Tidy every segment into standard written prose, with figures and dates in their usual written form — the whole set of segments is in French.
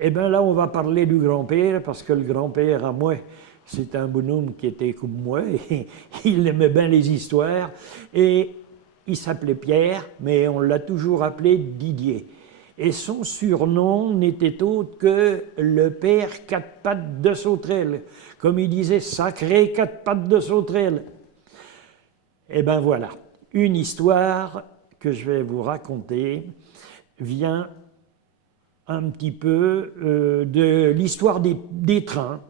Eh bien là, on va parler du grand-père, parce que le grand-père, à moi, c'est un bonhomme qui était comme moi, et il aimait bien les histoires, et il s'appelait Pierre, mais on l'a toujours appelé Didier. Et son surnom n'était autre que le père quatre pattes de sauterelle. Comme il disait, sacré quatre pattes de sauterelle. Eh bien voilà, une histoire que je vais vous raconter vient un petit peu de l'histoire des trains.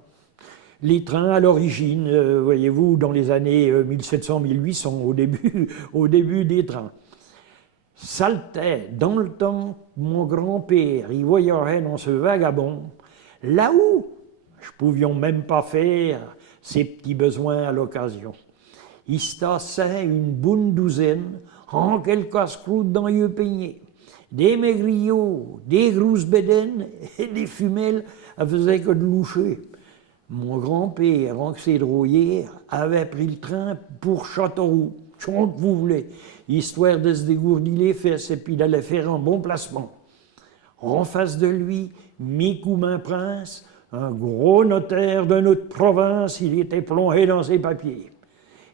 Les trains, à l'origine, voyez-vous, dans les années 1700-1800, au début des trains. Saltait dans le temps, mon grand-père, il voyageait dans ce vagabond, là où je ne pouvions même pas faire ses petits besoins à l'occasion. Il se tassait une bonne douzaine en quelques casse-croûtes dans les peignets. Des maigrillots, des grosses bédaines et des fumelles, elle faisait que de loucher. Mon grand-père, en ses drouillères, avait pris le train pour Châteauroux, quand vous voulez, histoire de se dégourdir les fesses et puis d'aller faire un bon placement. En face de lui, Micoumin Prince, un gros notaire de notre province, il était plongé dans ses papiers.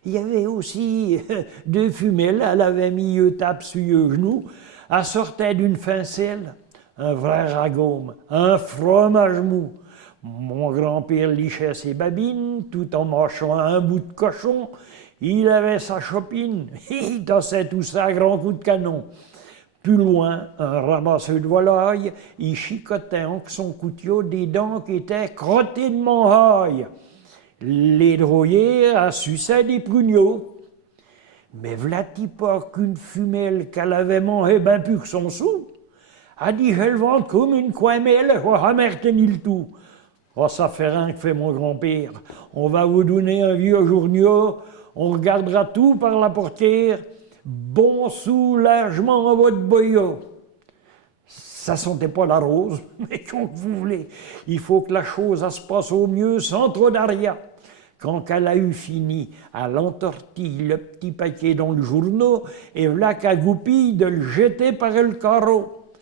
Il y avait aussi deux fumelles, elle avait mis une tape sur le genou, elle sortait d'une fincelle, un vrai ragaume, un fromage mou. Mon grand-père lichait ses babines tout en mâchant un bout de cochon. Il avait sa chopine, il tassait tout ça à grands coups de canon. Plus loin, un ramasseur de volaille, il chicotait en son couteau des dents qui étaient crottées de monhaille. Les drouillères suçaient des prugnots. Mais v'là-t-il pas qu'une fumelle qu'elle avait mangé bien plus que son sou, a dit je le vends comme une coimelle, je vais jamais retenir le tout. Oh, ça fait rien que fait mon grand-père. On va vous donner un vieux journaux, on regardera tout par la portière, bon soulagement à votre boyau. Ça sentait pas la rose, mais quand vous voulez, il faut que la chose se passe au mieux sans trop d'aria. Quand elle a eu fini, elle entortille le petit paquet dans le journaux et voilà qu'elle goupille de le jeter par le carreau.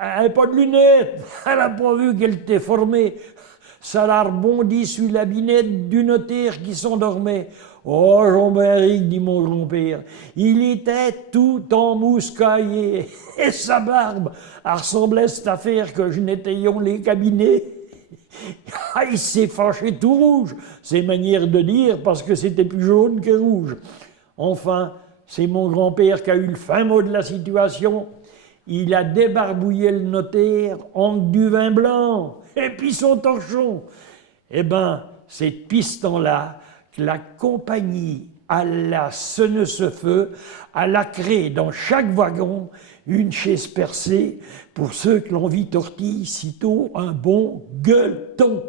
Elle n'a pas de lunettes, elle n'a pas vu qu'elle était formée. Ça l'a rebondi sur la binette du notaire qui s'endormait. Oh, Jean-Marie, dit mon grand-père, il était tout emmouscaillé. Et sa barbe, elle ressemblait à cette affaire que je nettoyons les cabinets. Ah, il s'est fâché tout rouge, c'est manière de dire, parce que c'était plus jaune que rouge. Enfin, c'est mon grand-père qui a eu le fin mot de la situation. Il a débarbouillé le notaire en du vin blanc, et puis son torchon. Eh ben, c'est depuis ce temps-là que la compagnie à la Senneceux-Feu, elle a créé dans chaque wagon une chaise percée pour ceux que l'on vit tortille, sitôt un bon gueuleton.